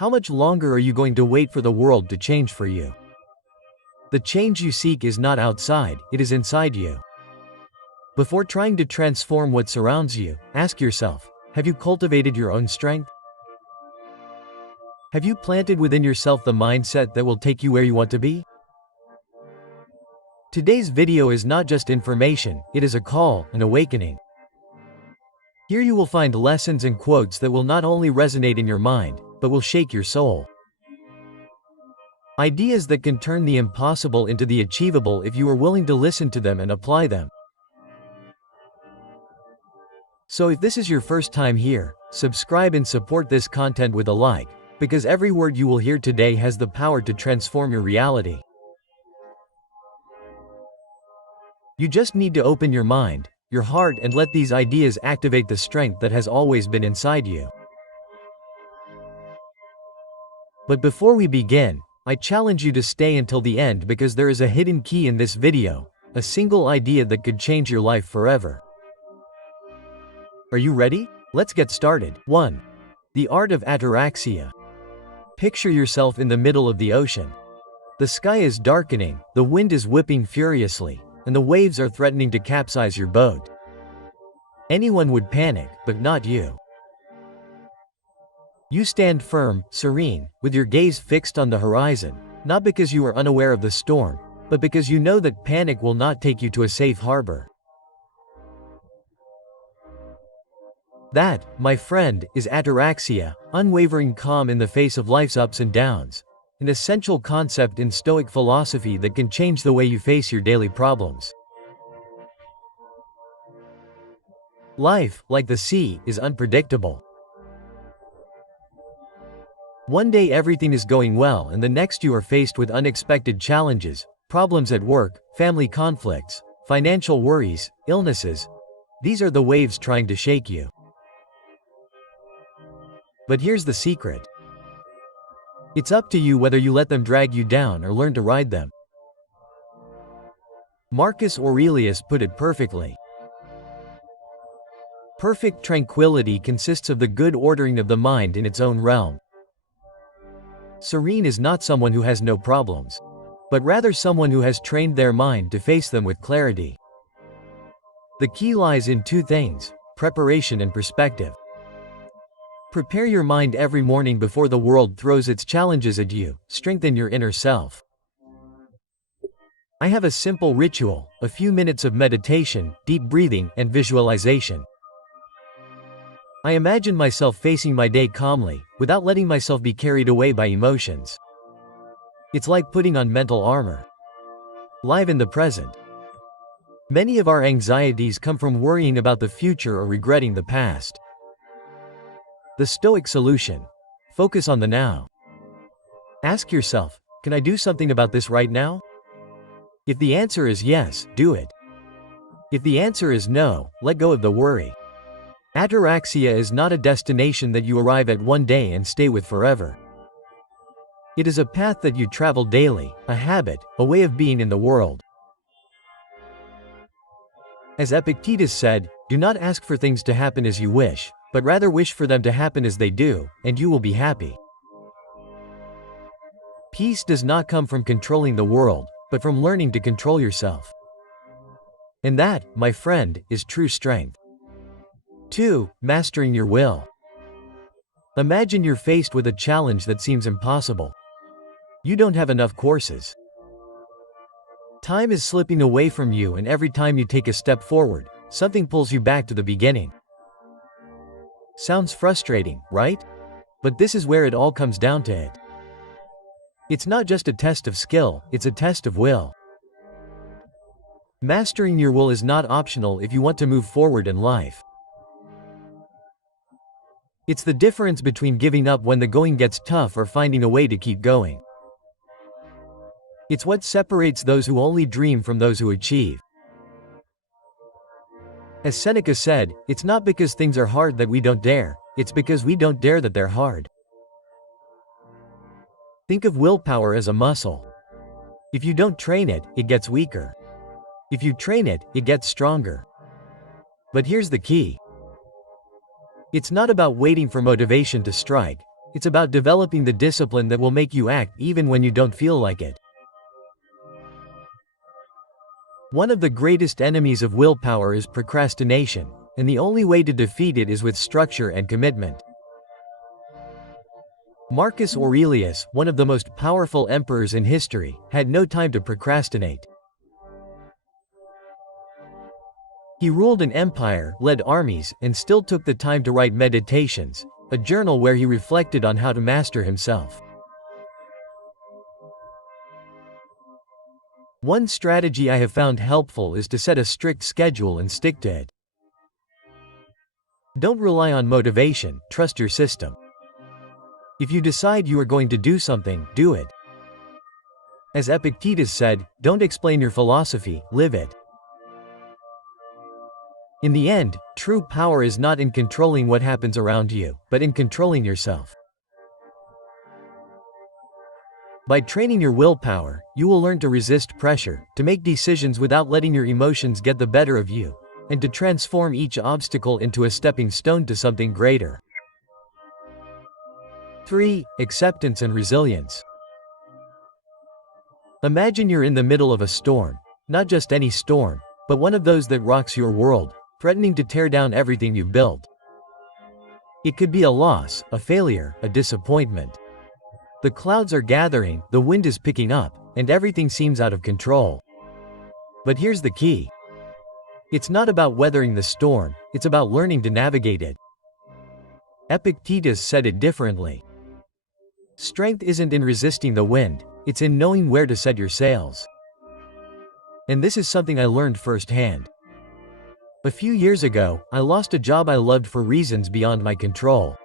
How much longer are you going to wait for the world to change for you? The change you seek is not outside, it is inside you. Before trying to transform what surrounds you, ask yourself, have you cultivated your own strength? Have you planted within yourself the mindset that will take you where you want to be? Today's video is not just information, it is a call, an awakening. Here you will find lessons and quotes that will not only resonate in your mind, but will shake your soul. Ideas that can turn the impossible into the achievable if you are willing to listen to them and apply them. So if this is your first time here, subscribe and support this content with a like, because every word you will hear today has the power to transform your reality. You just need to open your mind, your heart, and let these ideas activate the strength that has always been inside you. But before we begin, I challenge you to stay until the end because there is a hidden key in this video, a single idea that could change your life forever. Are you ready? Let's get started. 1. The art of ataraxia. Picture yourself in the middle of the ocean. The sky is darkening, the wind is whipping furiously, and the waves are threatening to capsize your boat. Anyone would panic, but not you. You stand firm, serene, with your gaze fixed on the horizon, not because you are unaware of the storm, but because you know that panic will not take you to a safe harbor. That, my friend, is ataraxia, unwavering calm in the face of life's ups and downs, an essential concept in Stoic philosophy that can change the way you face your daily problems. Life, like the sea, is unpredictable. One day everything is going well and the next you are faced with unexpected challenges, problems at work, family conflicts, financial worries, illnesses. These are the waves trying to shake you. But here's the secret. It's up to you whether you let them drag you down or learn to ride them. Marcus Aurelius put it perfectly. Perfect tranquility consists of the good ordering of the mind in its own realm. Serene is not someone who has no problems, but rather someone who has trained their mind to face them with clarity. The key lies in two things: preparation and perspective. Prepare your mind every morning before the world throws its challenges at you, strengthen your inner self. I have a simple ritual, a few minutes of meditation, deep breathing, and visualization. I imagine myself facing my day calmly, without letting myself be carried away by emotions. It's like putting on mental armor. Live in the present. Many of our anxieties come from worrying about the future or regretting the past. The Stoic solution: focus on the now. Ask yourself, can I do something about this right now? If the answer is yes, do it. If the answer is no, let go of the worry. Ataraxia is not a destination that you arrive at one day and stay with forever. It is a path that you travel daily, a habit, a way of being in the world. As Epictetus said, do not ask for things to happen as you wish, but rather wish for them to happen as they do, and you will be happy. Peace does not come from controlling the world, but from learning to control yourself. And that, my friend, is true strength. 2. Mastering your will. Imagine you're faced with a challenge that seems impossible. You don't have enough courses. Time is slipping away from you, and every time you take a step forward, something pulls you back to the beginning. Sounds frustrating, right? But this is where it all comes down to it. It's not just a test of skill, it's a test of will. Mastering your will is not optional if you want to move forward in life. It's the difference between giving up when the going gets tough or finding a way to keep going. It's what separates those who only dream from those who achieve. As Seneca said, it's not because things are hard that we don't dare, it's because we don't dare that they're hard. Think of willpower as a muscle. If you don't train it, it gets weaker. If you train it, it gets stronger. But here's the key. It's not about waiting for motivation to strike, It's about developing the discipline that will make you act even when you don't feel like it. One of the greatest enemies of willpower is procrastination, and the only way to defeat it is with structure and commitment. Marcus Aurelius, one of the most powerful emperors in history, had no time to procrastinate. He ruled an empire, led armies, and still took the time to write Meditations, a journal where he reflected on how to master himself. One strategy I have found helpful is to set a strict schedule and stick to it. Don't rely on motivation, trust your system. If you decide you are going to do something, do it. As Epictetus said, don't explain your philosophy, live it. In the end, true power is not in controlling what happens around you, but in controlling yourself. By training your willpower, you will learn to resist pressure, to make decisions without letting your emotions get the better of you, and to transform each obstacle into a stepping stone to something greater. 3. Acceptance and resilience. Imagine you're in the middle of a storm, not just any storm, but one of those that rocks your world, threatening to tear down everything you've built. It could be a loss, a failure, a disappointment. The clouds are gathering, the wind is picking up, and everything seems out of control. But here's the key. It's not about weathering the storm, it's about learning to navigate it. Epictetus said it differently. Strength isn't in resisting the wind, it's in knowing where to set your sails. And this is something I learned firsthand. A few years ago, I lost a job I loved for reasons beyond my control.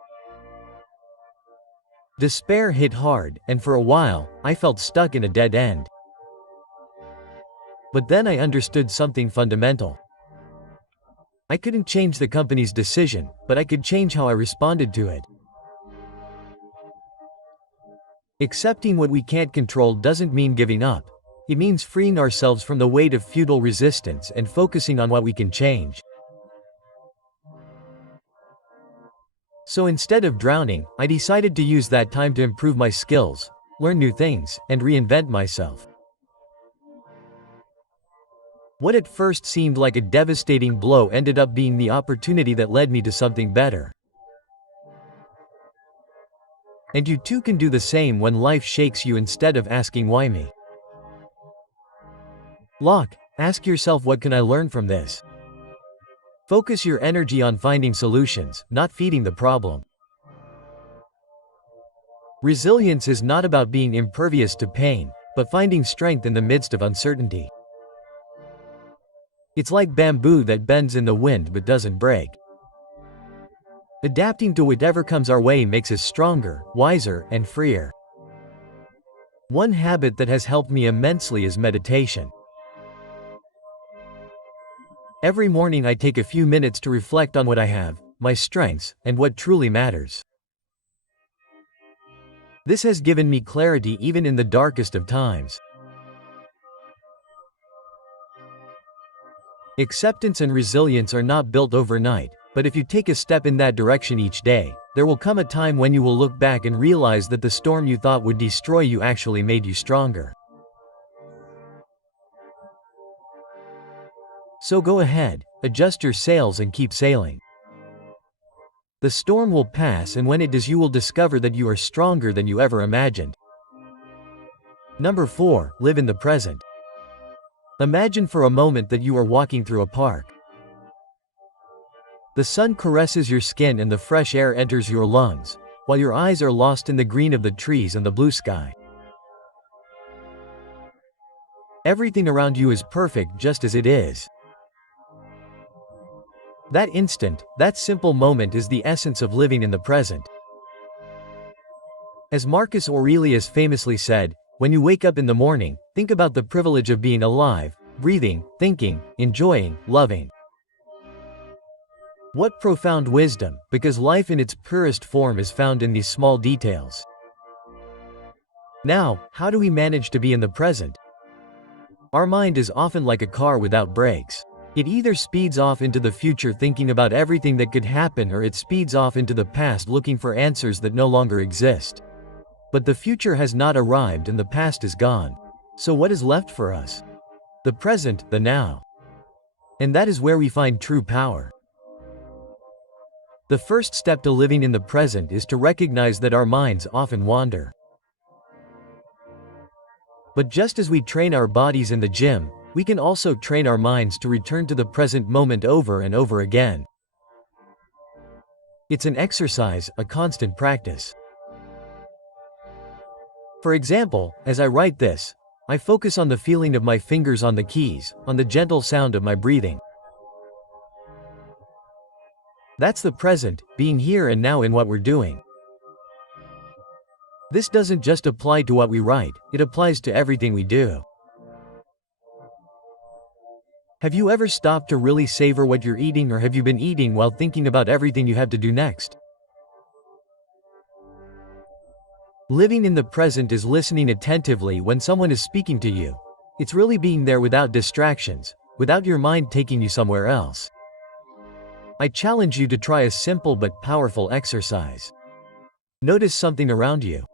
Despair hit hard, and for a while, I felt stuck in a dead end. But then I understood something fundamental. I couldn't change the company's decision, but I could change how I responded to it. Accepting what we can't control doesn't mean giving up. It means freeing ourselves from the weight of futile resistance and focusing on what we can change. So instead of drowning, I decided to use that time to improve my skills, learn new things, and reinvent myself. What at first seemed like a devastating blow ended up being the opportunity that led me to something better. And you too can do the same when life shakes you instead of asking why me. Ask yourself, what can I learn from this? Focus your energy on finding solutions, not feeding the problem. Resilience is not about being impervious to pain, but finding strength in the midst of uncertainty. It's like bamboo that bends in the wind but doesn't break. Adapting to whatever comes our way makes us stronger, wiser, and freer. One habit that has helped me immensely is meditation. Every morning I take a few minutes to reflect on what I have, my strengths, and what truly matters. This has given me clarity even in the darkest of times. Acceptance and resilience are not built overnight, but if you take a step in that direction each day, there will come a time when you will look back and realize that the storm you thought would destroy you actually made you stronger. So go ahead, adjust your sails and keep sailing. The storm will pass, and when it does, you will discover that you are stronger than you ever imagined. Number 4, live in the present. Imagine for a moment that you are walking through a park. The sun caresses your skin and the fresh air enters your lungs, while your eyes are lost in the green of the trees and the blue sky. Everything around you is perfect just as it is. That instant, that simple moment is the essence of living in the present. As Marcus Aurelius famously said, when you wake up in the morning, think about the privilege of being alive, breathing, thinking, enjoying, loving. What profound wisdom, because life in its purest form is found in these small details. Now, how do we manage to be in the present? Our mind is often like a car without brakes. It either speeds off into the future thinking about everything that could happen, or it speeds off into the past looking for answers that no longer exist. But the future has not arrived and the past is gone. So what is left for us? The present, the now. And that is where we find true power. The first step to living in the present is to recognize that our minds often wander. But just as we train our bodies in the gym, we can also train our minds to return to the present moment over and over again. It's an exercise, a constant practice. For example, as I write this, I focus on the feeling of my fingers on the keys, on the gentle sound of my breathing. That's the present, being here and now in what we're doing. This doesn't just apply to what we write, it applies to everything we do. Have you ever stopped to really savor what you're eating, or have you been eating while thinking about everything you have to do next? Living in the present is listening attentively when someone is speaking to you. It's really being there without distractions, without your mind taking you somewhere else. I challenge you to try a simple but powerful exercise. Notice something around you.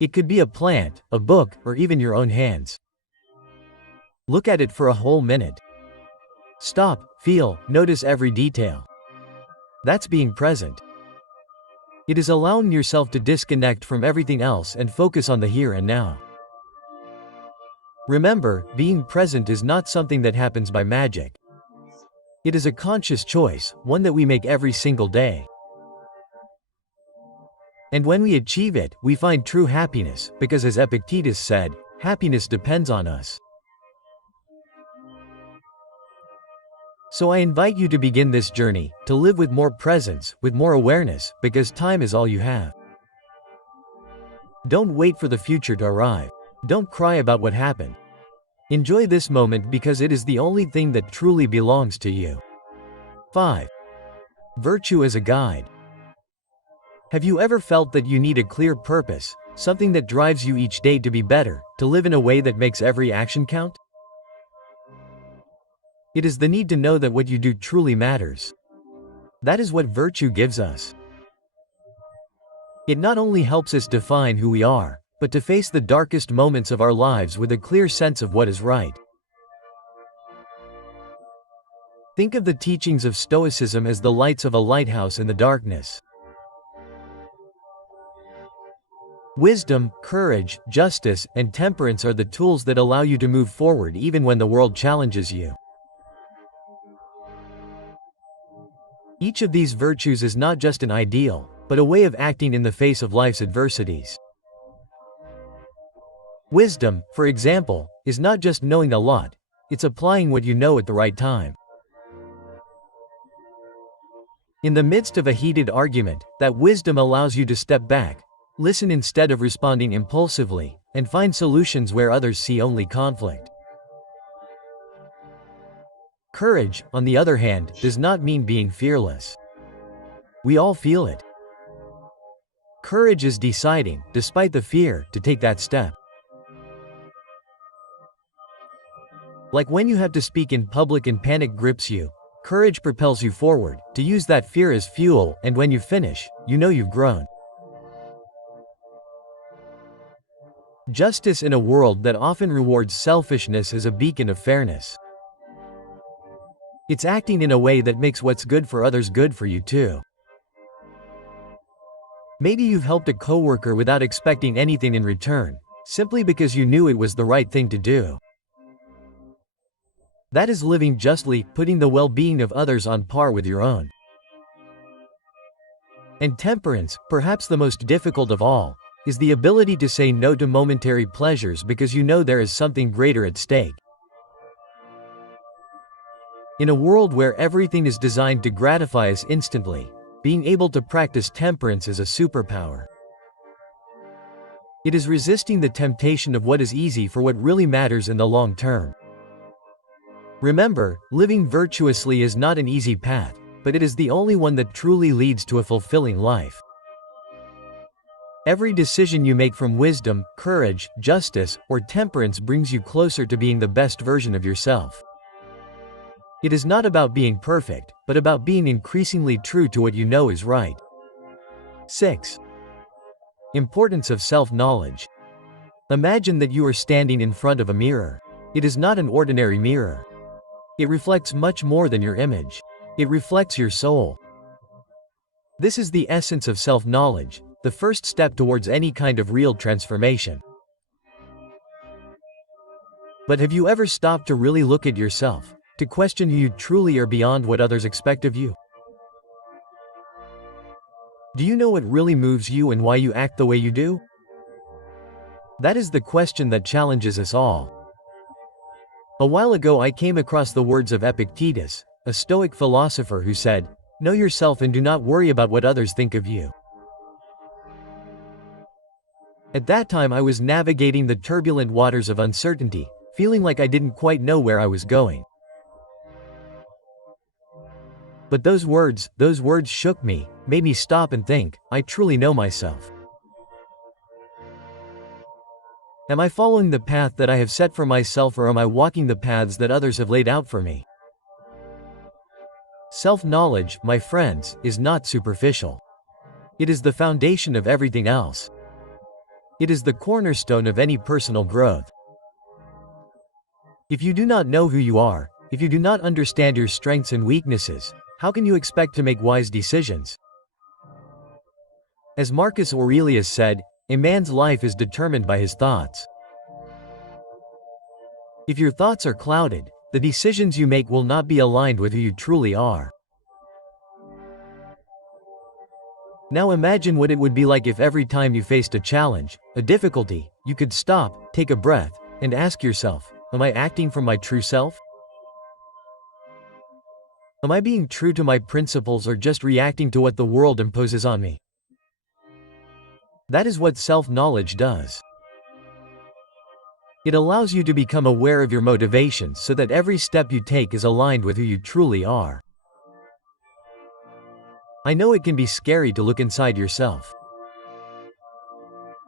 It could be a plant, a book, or even your own hands. Look at it for a whole minute. Stop, feel, notice every detail. That's being present. It is allowing yourself to disconnect from everything else and focus on the here and now. Remember, being present is not something that happens by magic. It is a conscious choice, one that we make every single day. And when we achieve it, we find true happiness, because as Epictetus said, happiness depends on us. So I invite you to begin this journey, to live with more presence, with more awareness, because time is all you have. Don't wait for the future to arrive. Don't cry about what happened. Enjoy this moment because it is the only thing that truly belongs to you. 5. Virtue as a guide. Have you ever felt that you need a clear purpose, something that drives you each day to be better, to live in a way that makes every action count? It is the need to know that what you do truly matters. That is what virtue gives us. It not only helps us define who we are, but to face the darkest moments of our lives with a clear sense of what is right. Think of the teachings of Stoicism as the lights of a lighthouse in the darkness. Wisdom, courage, justice, and temperance are the tools that allow you to move forward even when the world challenges you. Each of these virtues is not just an ideal, but a way of acting in the face of life's adversities. Wisdom, for example, is not just knowing a lot, it's applying what you know at the right time. In the midst of a heated argument, that wisdom allows you to step back, listen instead of responding impulsively, and find solutions where others see only conflict. Courage, on the other hand, does not mean being fearless. We all feel it. Courage is deciding, despite the fear, to take that step. Like when you have to speak in public and panic grips you, courage propels you forward, to use that fear as fuel, and when you finish, you know you've grown. Justice in a world that often rewards selfishness is a beacon of fairness. It's acting in a way that makes what's good for others good for you too. Maybe you've helped a coworker without expecting anything in return, simply because you knew it was the right thing to do. That is living justly, putting the well-being of others on par with your own. And temperance, perhaps the most difficult of all, is the ability to say no to momentary pleasures because you know there is something greater at stake. In a world where everything is designed to gratify us instantly, being able to practice temperance is a superpower. It is resisting the temptation of what is easy for what really matters in the long term. Remember, living virtuously is not an easy path, but it is the only one that truly leads to a fulfilling life. Every decision you make from wisdom, courage, justice, or temperance brings you closer to being the best version of yourself. It is not about being perfect, but about being increasingly true to what you know is right. 6. Importance of self-knowledge. Imagine that you are standing in front of a mirror. It is not an ordinary mirror. It reflects much more than your image. It reflects your soul. This is the essence of self-knowledge, the first step towards any kind of real transformation. But have you ever stopped to really look at yourself, to question who you truly are beyond what others expect of you? Do you know what really moves you and why you act the way you do? That is the question that challenges us all. A while ago I came across the words of Epictetus, a Stoic philosopher who said, "Know yourself and do not worry about what others think of you." At that time I was navigating the turbulent waters of uncertainty, feeling like I didn't quite know where I was going. But those words shook me, made me stop and think, I truly know myself. Am I following the path that I have set for myself, or am I walking the paths that others have laid out for me? Self-knowledge, my friends, is not superficial. It is the foundation of everything else. It is the cornerstone of any personal growth. If you do not know who you are, if you do not understand your strengths and weaknesses, how can you expect to make wise decisions? As Marcus Aurelius said, a man's life is determined by his thoughts. If your thoughts are clouded, the decisions you make will not be aligned with who you truly are. Now imagine what it would be like if every time you faced a challenge, a difficulty, you could stop, take a breath, and ask yourself, am I acting from my true self? Am I being true to my principles or just reacting to what the world imposes on me? That is what self-knowledge does. It allows you to become aware of your motivations so that every step you take is aligned with who you truly are. I know it can be scary to look inside yourself.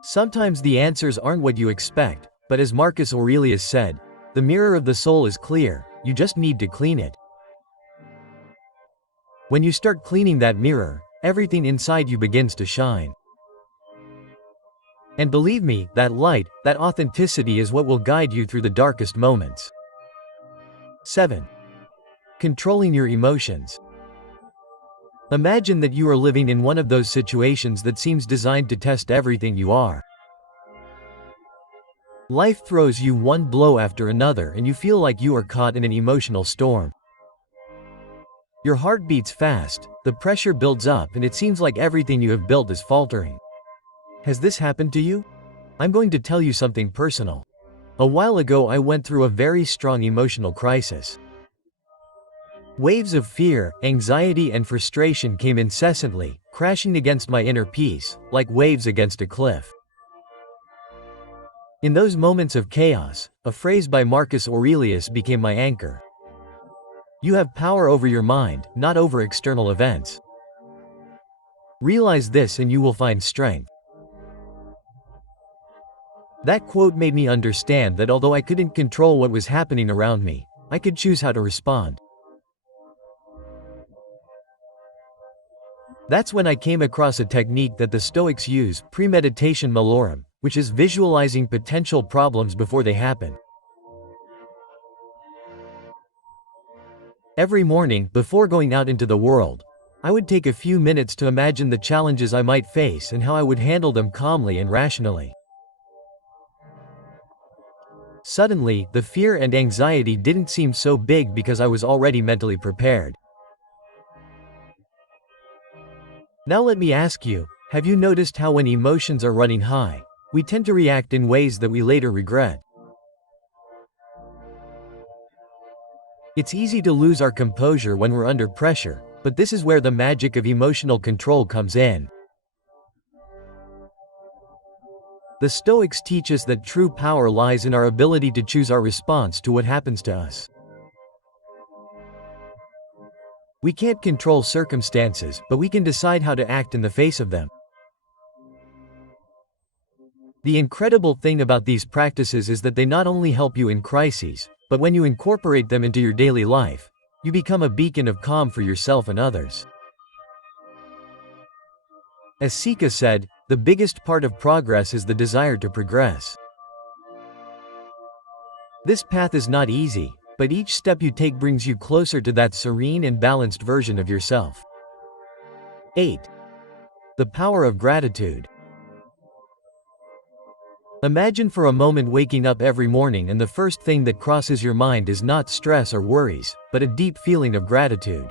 Sometimes the answers aren't what you expect, but as Marcus Aurelius said, the mirror of the soul is clear, you just need to clean it. When you start cleaning that mirror, everything inside you begins to shine. And believe me, that light, that authenticity is what will guide you through the darkest moments. 7. Controlling your emotions. Imagine that you are living in one of those situations that seems designed to test everything you are. Life throws you one blow after another and you feel like you are caught in an emotional storm. Your heart beats fast, the pressure builds up, and it seems like everything you have built is faltering. Has this happened to you? I'm going to tell you something personal. A while ago I went through a very strong emotional crisis. Waves of fear, anxiety and frustration came incessantly, crashing against my inner peace, like waves against a cliff. In those moments of chaos, a phrase by Marcus Aurelius became my anchor. You have power over your mind, not over external events. Realize this and you will find strength. That quote made me understand that although I couldn't control what was happening around me, I could choose how to respond. That's when I came across a technique that the Stoics use, premeditation malorum, which is visualizing potential problems before they happen. Every morning, before going out into the world, I would take a few minutes to imagine the challenges I might face and how I would handle them calmly and rationally. Suddenly, the fear and anxiety didn't seem so big because I was already mentally prepared. Now let me ask you, have you noticed how when emotions are running high, we tend to react in ways that we later regret? It's easy to lose our composure when we're under pressure, but this is where the magic of emotional control comes in. The Stoics teach us that true power lies in our ability to choose our response to what happens to us. We can't control circumstances, but we can decide how to act in the face of them. The incredible thing about these practices is that they not only help you in crises, but when you incorporate them into your daily life, You become a beacon of calm for yourself and others. As Seneca said, the biggest part of progress is the desire to progress. This path is not easy, but each step you take brings you closer to that serene and balanced version of yourself. 8. The power of gratitude. Imagine for a moment waking up every morning and the first thing that crosses your mind is not stress or worries, but a deep feeling of gratitude.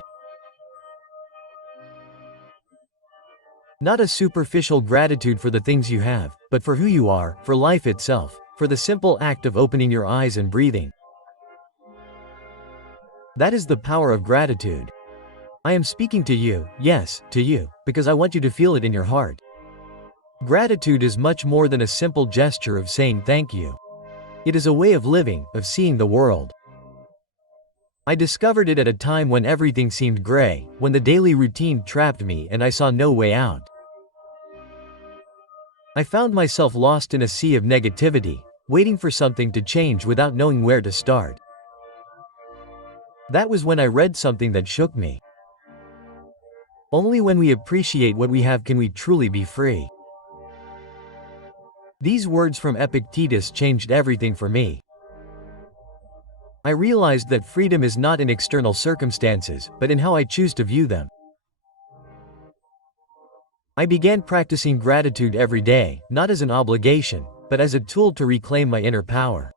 Not a superficial gratitude for the things you have, but for who you are, for life itself, for the simple act of opening your eyes and breathing. That is the power of gratitude. I am speaking to you, yes, to you, because I want you to feel it in your heart. Gratitude is much more than a simple gesture of saying thank you. It is a way of living, of seeing the world. I discovered it at a time when everything seemed gray, when the daily routine trapped me and I saw no way out. I found myself lost in a sea of negativity, waiting for something to change without knowing where to start. That was when I read something that shook me. Only when we appreciate what we have can we truly be free. These words from Epictetus changed everything for me. I realized that freedom is not in external circumstances, but in how I choose to view them. I began practicing gratitude every day, not as an obligation, but as a tool to reclaim my inner power.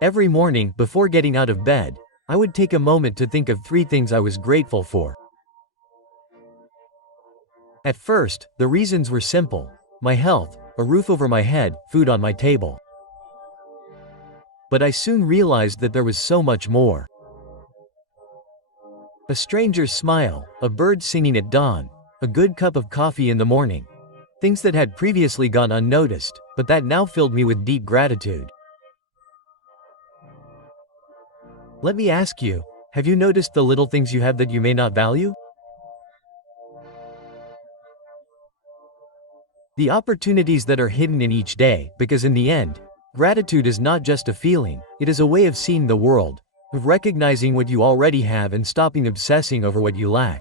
Every morning, before getting out of bed, I would take a moment to think of 3 things I was grateful for. At first, the reasons were simple: my health, a roof over my head, food on my table. But I soon realized that there was so much more. A stranger's smile, a bird singing at dawn, a good cup of coffee in the morning. Things that had previously gone unnoticed, but that now filled me with deep gratitude. Let me ask you, have you noticed the little things you have that you may not value? The opportunities that are hidden in each day, because in the end, gratitude is not just a feeling, it is a way of seeing the world, of recognizing what you already have and stopping obsessing over what you lack.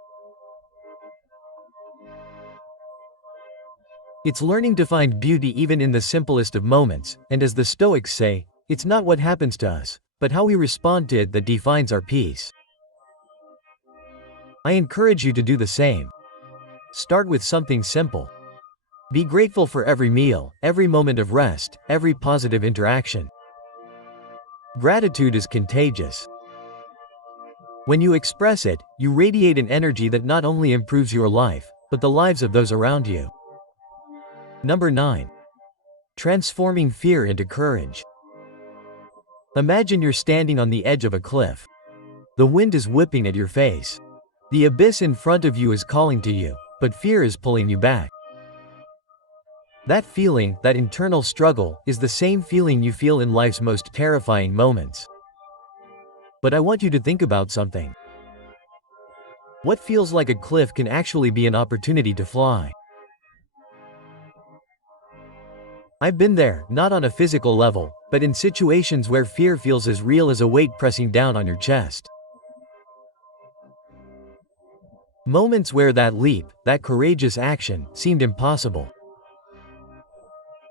It's learning to find beauty even in the simplest of moments, and as the Stoics say, it's not what happens to us, but how we respond to it that defines our peace. I encourage you to do the same. Start with something simple. Be grateful for every meal, every moment of rest, every positive interaction. Gratitude is contagious. When you express it, you radiate an energy that not only improves your life, but the lives of those around you. Number 9. Transforming fear into courage. Imagine you're standing on the edge of a cliff. The wind is whipping at your face. The abyss in front of you is calling to you, but fear is pulling you back. That feeling, that internal struggle, is the same feeling you feel in life's most terrifying moments. But I want you to think about something. What feels like a cliff can actually be an opportunity to fly. I've been there, not on a physical level, but in situations where fear feels as real as a weight pressing down on your chest. Moments where that leap, that courageous action, seemed impossible.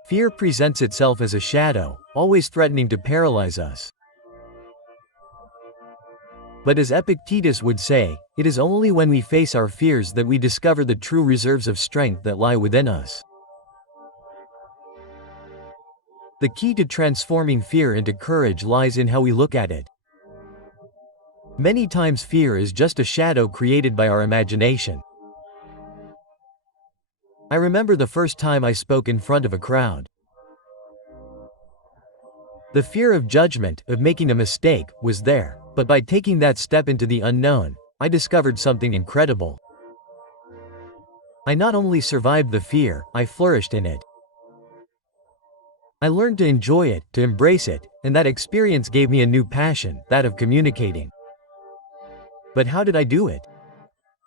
Fear presents itself as a shadow, always threatening to paralyze us. But as Epictetus would say, it is only when we face our fears that we discover the true reserves of strength that lie within us. The key to transforming fear into courage lies in how we look at it. Many times fear is just a shadow created by our imagination. I remember the first time I spoke in front of a crowd. The fear of judgment, of making a mistake, was there, but by taking that step into the unknown, I discovered something incredible. I not only survived the fear, I flourished in it. I learned to enjoy it, to embrace it, and that experience gave me a new passion, that of communicating. But how did I do it?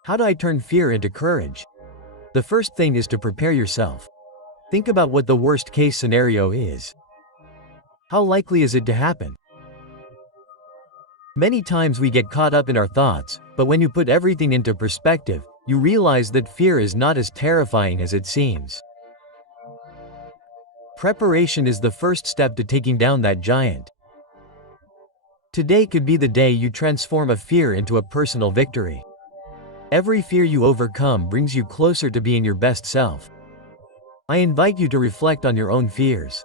How do I turn fear into courage? The first thing is to prepare yourself. Think about what the worst-case scenario is. How likely is it to happen? Many times we get caught up in our thoughts, but when you put everything into perspective, you realize that fear is not as terrifying as it seems. Preparation is the first step to taking down that giant. Today could be the day you transform a fear into a personal victory. Every fear you overcome brings you closer to being your best self. I invite you to reflect on your own fears.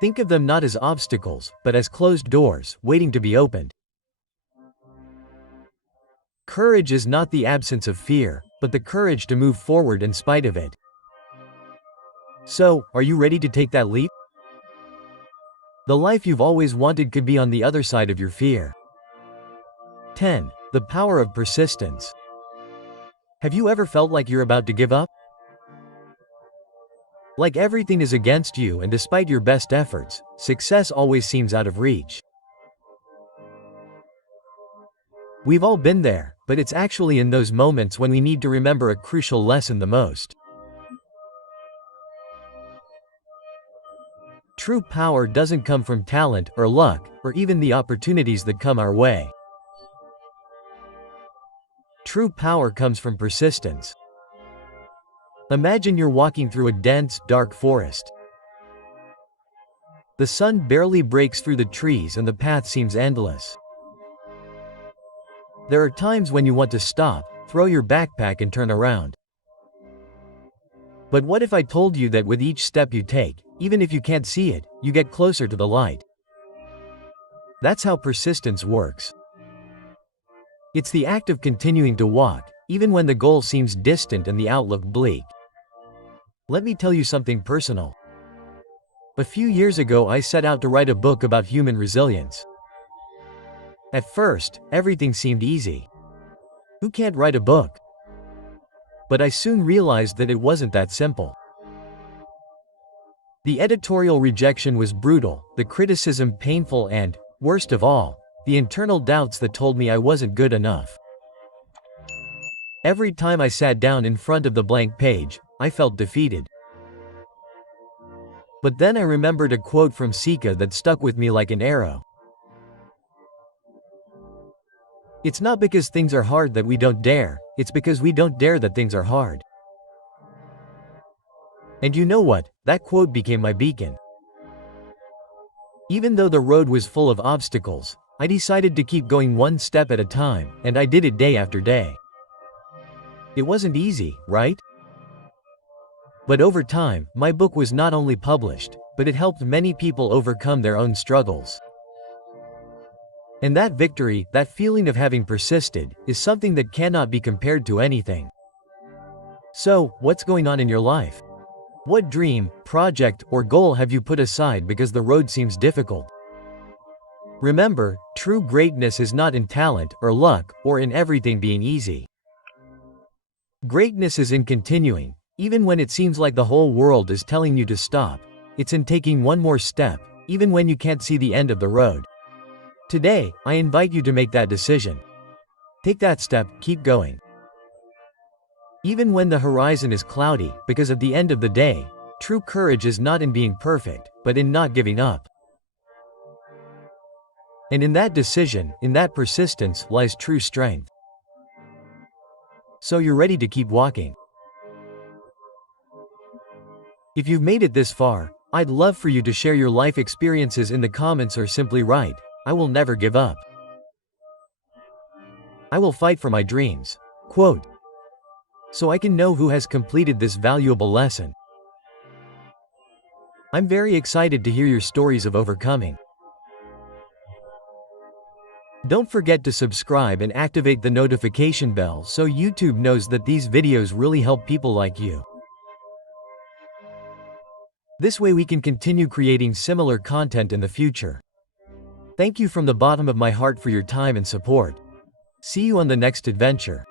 Think of them not as obstacles, but as closed doors, waiting to be opened. Courage is not the absence of fear, but the courage to move forward in spite of it. So, are you ready to take that leap? The life you've always wanted could be on the other side of your fear. 10. The power of persistence. Have you ever felt like you're about to give up? Like everything is against you, and despite your best efforts, success always seems out of reach. We've all been there, but it's actually in those moments when we need to remember a crucial lesson the most. True power doesn't come from talent or luck, or even the opportunities that come our way. True power comes from persistence. Imagine you're walking through a dense, dark forest. The sun barely breaks through the trees and the path seems endless. There are times when you want to stop, throw your backpack and turn around. But what if I told you that with each step you take, even if you can't see it, you get closer to the light? That's how persistence works. It's the act of continuing to walk, even when the goal seems distant and the outlook bleak. Let me tell you something personal. A few years ago I set out to write a book about human resilience. At first, everything seemed easy. Who can't write a book? But I soon realized that it wasn't that simple. The editorial rejection was brutal, the criticism painful and, worst of all, the internal doubts that told me I wasn't good enough. Every time I sat down in front of the blank page, I felt defeated. But then I remembered a quote from Seneca that stuck with me like an arrow. It's not because things are hard that we don't dare, it's because we don't dare that things are hard. And you know what? That quote became my beacon. Even though the road was full of obstacles, I decided to keep going one step at a time, and I did it day after day. It wasn't easy, right? But over time, my book was not only published, but it helped many people overcome their own struggles. And that victory, that feeling of having persisted, is something that cannot be compared to anything. So, what's going on in your life? What dream, project, or goal have you put aside because the road seems difficult? Remember, true greatness is not in talent or luck or in everything being easy. Greatness is in continuing, even when it seems like the whole world is telling you to stop. It's in taking one more step, even when you can't see the end of the road. Today, I invite you to make that decision. Take that step, keep going. Even when the horizon is cloudy, because at the end of the day, true courage is not in being perfect, but in not giving up. And in that decision, in that persistence, lies true strength. So you're ready to keep walking. If you've made it this far, I'd love for you to share your life experiences in the comments or simply write, "I will never give up. I will fight for my dreams." Quote. So I can know who has completed this valuable lesson. I'm very excited to hear your stories of overcoming. Don't forget to subscribe and activate the notification bell so YouTube knows that these videos really help people like you. This way we can continue creating similar content in the future. Thank you from the bottom of my heart for your time and support. See you on the next adventure.